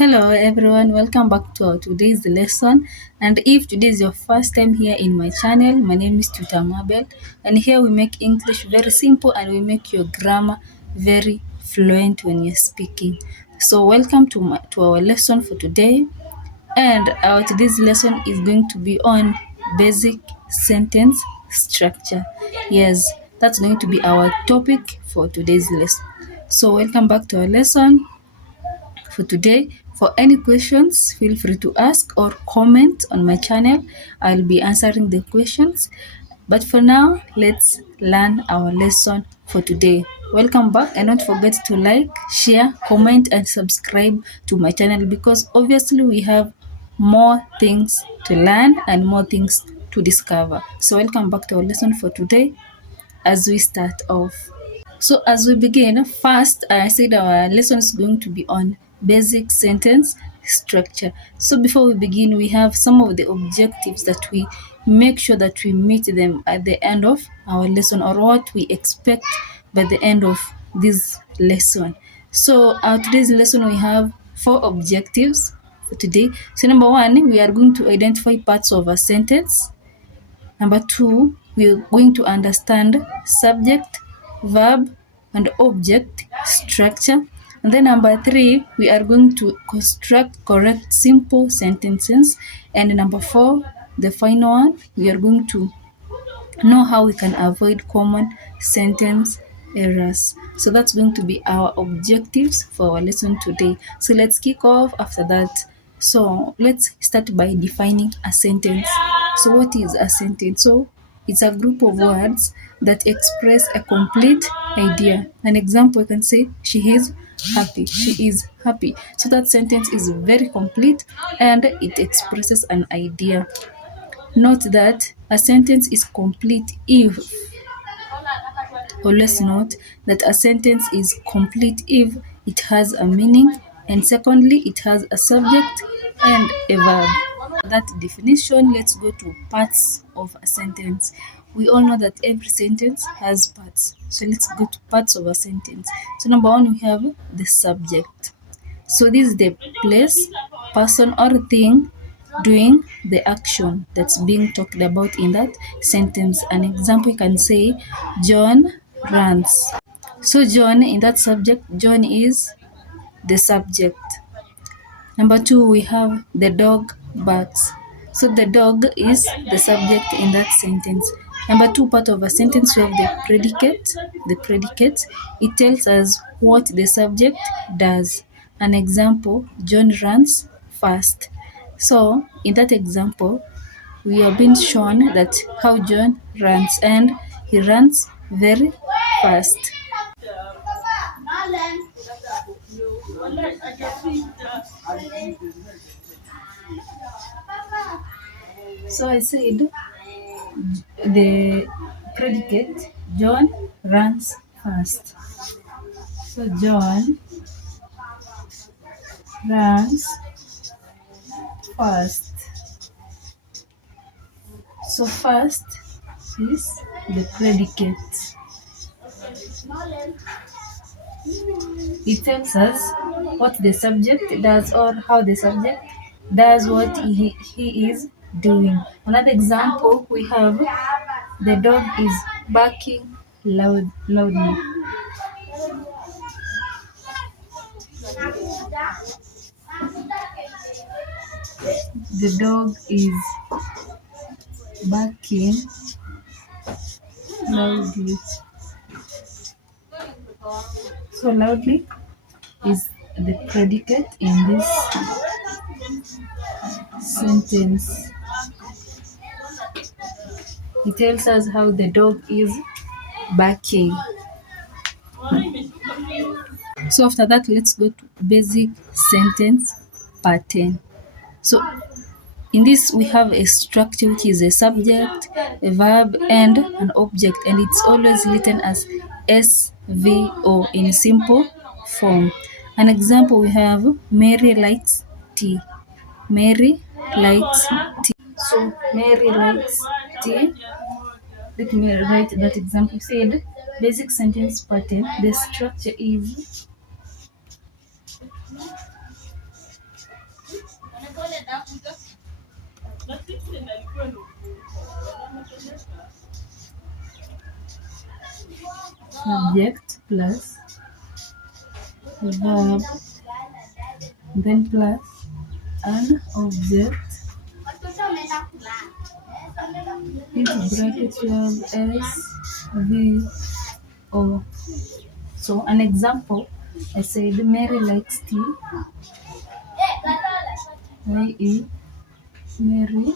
Hello everyone, welcome back to our today's lesson. And if today is your first time here in my channel, my name is Tuta Mabel, and here we make English very simple and we make your grammar very fluent when you're speaking. So welcome to our lesson for today. And our today's lesson is going to be on basic sentence structure. Yes, that's going to be our topic for today's lesson. So welcome back to our lesson for today. For any questions, feel free to ask or comment on my channel. I'll be answering the questions. But for now, let's learn our lesson for today. Welcome back, and don't forget to like, share, comment, and subscribe to my channel because obviously we have more things to learn and more things to discover. So welcome back to our lesson for today as we start off. So as we begin, first I said our lesson is going to be on basic sentence structure. So before we begin, we have some of the objectives that we make sure that we meet them at the end of our lesson, or what we expect by the end of this lesson. So today's lesson we have 4 objectives for today. So number 1, we are going to identify parts of a sentence. Number 2, we're going to understand subject, verb, and object structure. And then number 3, we are going to construct correct simple sentences. And number 4, the final one, we are going to know how we can avoid common sentence errors. So that's going to be our objectives for our lesson today. So let's kick off after that. So let's start by defining a sentence. So what is a sentence? So it's a group of words that express a complete idea. An example, I can say she is happy. She is happy. So that sentence is very complete and it expresses an idea. Note that a sentence is complete if, or let's note that a sentence is complete if it has a meaning, and secondly, it has a subject and a verb. That definition, let's go to parts of a sentence. We all know that every sentence has parts. So let's go to parts of a sentence. So number 1, we have the subject. So this is the place, person, or thing doing the action that's being talked about in that sentence. An example, you can say John runs. So John, in that subject, John is the subject. Number 2, we have the dog barks. So the dog is the subject in that sentence. Number 2, part of a sentence, we have the predicate. The predicate, it tells us what the subject does. An example, John runs fast. So in that example, we have been shown that how John runs, and he runs very fast. So I said the predicate, John runs fast. So John runs fast. So fast is the predicate. It tells us what the subject does, or how the subject does what he is doing. Another example, we have the dog is barking loudly. The dog is barking loudly. So loudly is the predicate in this sentence. It tells us how the dog is barking. So after that, let's go to basic sentence pattern. So in this, we have a structure which is a subject, a verb, and an object, and it's always written as SVO in simple form. An example, we have Mary likes tea. Mary likes tea. So Mary likes tea. Let me write that example. Said basic sentence pattern. The structure is subject plus verb, then plus an object into bracket you have S V O. So an example, I said Mary likes tea. I.e. Mary.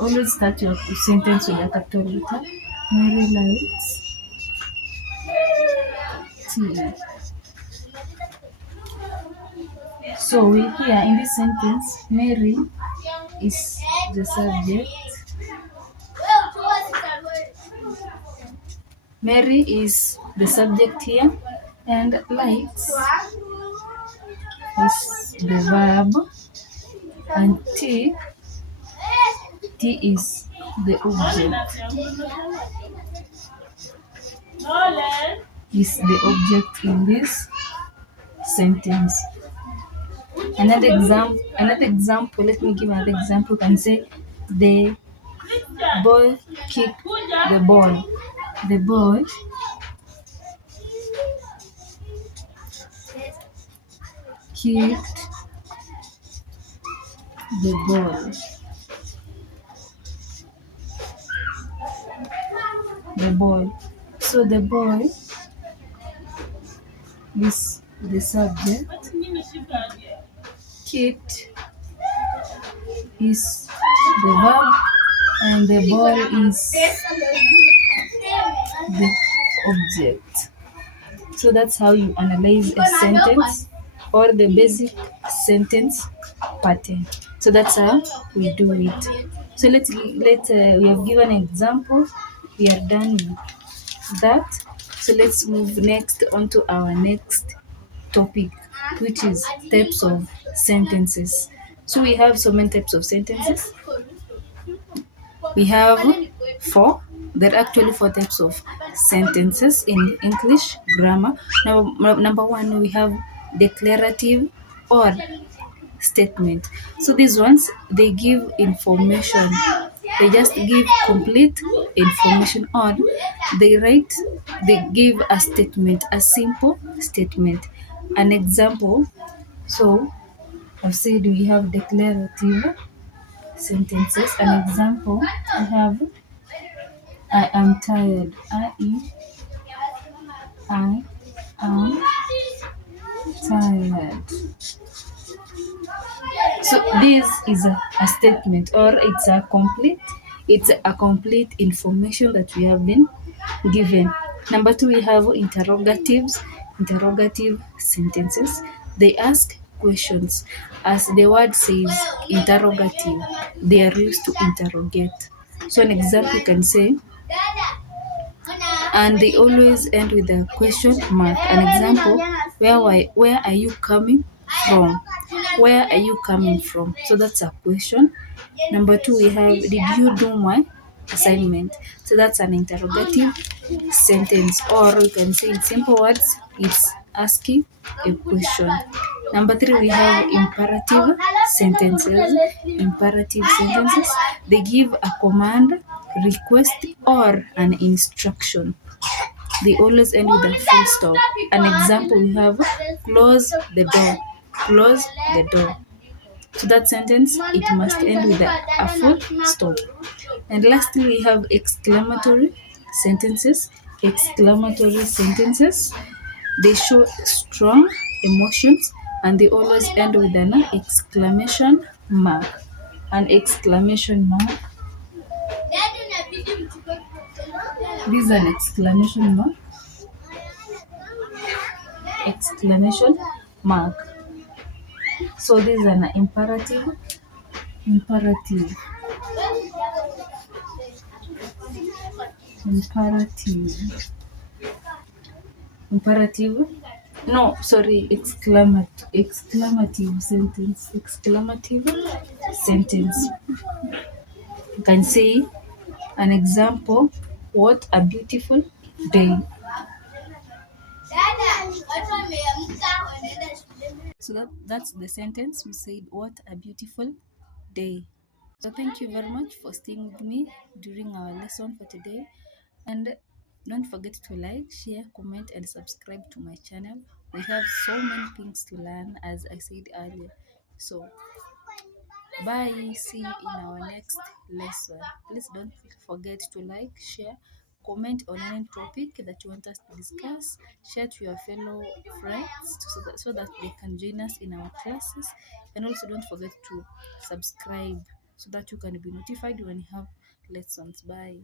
Always start your sentence with a capital letter. Mary likes tea. So we here in this sentence, Mary is the subject. Mary is the subject here, and likes is the verb, and T is the object. Is the object in this sentence. Another example, let me give another example. You can say the boy kicked the ball. The boy kicked the ball. The boy. So the boy is the subject. Kicked is the verb, and the ball is the object. So that's how you analyze a sentence or the basic sentence pattern. So that's how we do it. So we have given an example. We are done with that. So let's move next on to our next topic, which is types of sentences. So we have so many types of sentences. We have four. There are actually four types of sentences in English grammar. Now, number one, we have declarative or statement. So these ones, they give information. They just give complete information, or they give a statement, a simple statement. An example. So I've said we have declarative sentences. An example, we have I am tired. I am tired. So this is a statement, or it's a complete information that we have been given. Number two, we have interrogative sentences. They ask questions. As the word says, interrogative, they are used to interrogate. So an example can say, and they always end with a question mark. An example, where are you coming from? Where are you coming from? So that's a question. Number two, we have, did you do my assignment? So that's an interrogative sentence, or you can say in simple words, it's asking a question. Number three, we have imperative sentences. Imperative sentences, they give a command, request, or an instruction. They always end with a full stop. An example, we have close the door. Close the door. So that sentence, it must end with a full stop. And lastly, we have exclamatory sentences. Exclamatory sentences, they show strong emotions, and they always end with an exclamation mark. An exclamation mark. This is an exclamation mark. Exclamation mark. So this is an imperative. Imperative. Imperative. Imperative. No, sorry, exclamative sentence. Exclamative sentence. You can say an example, what a beautiful day. So that's the sentence. We said, what a beautiful day. So thank you very much for staying with me during our lesson for today. And Don't forget to like, share, comment, and subscribe to my channel. We have so many things to learn, as I said earlier. So bye, see you in our next lesson. Please don't forget to like, share, comment on any topic that you want us to discuss. Share to your fellow friends so that they can join us in our classes. And also don't forget to subscribe so that you can be notified when you have lessons. Bye.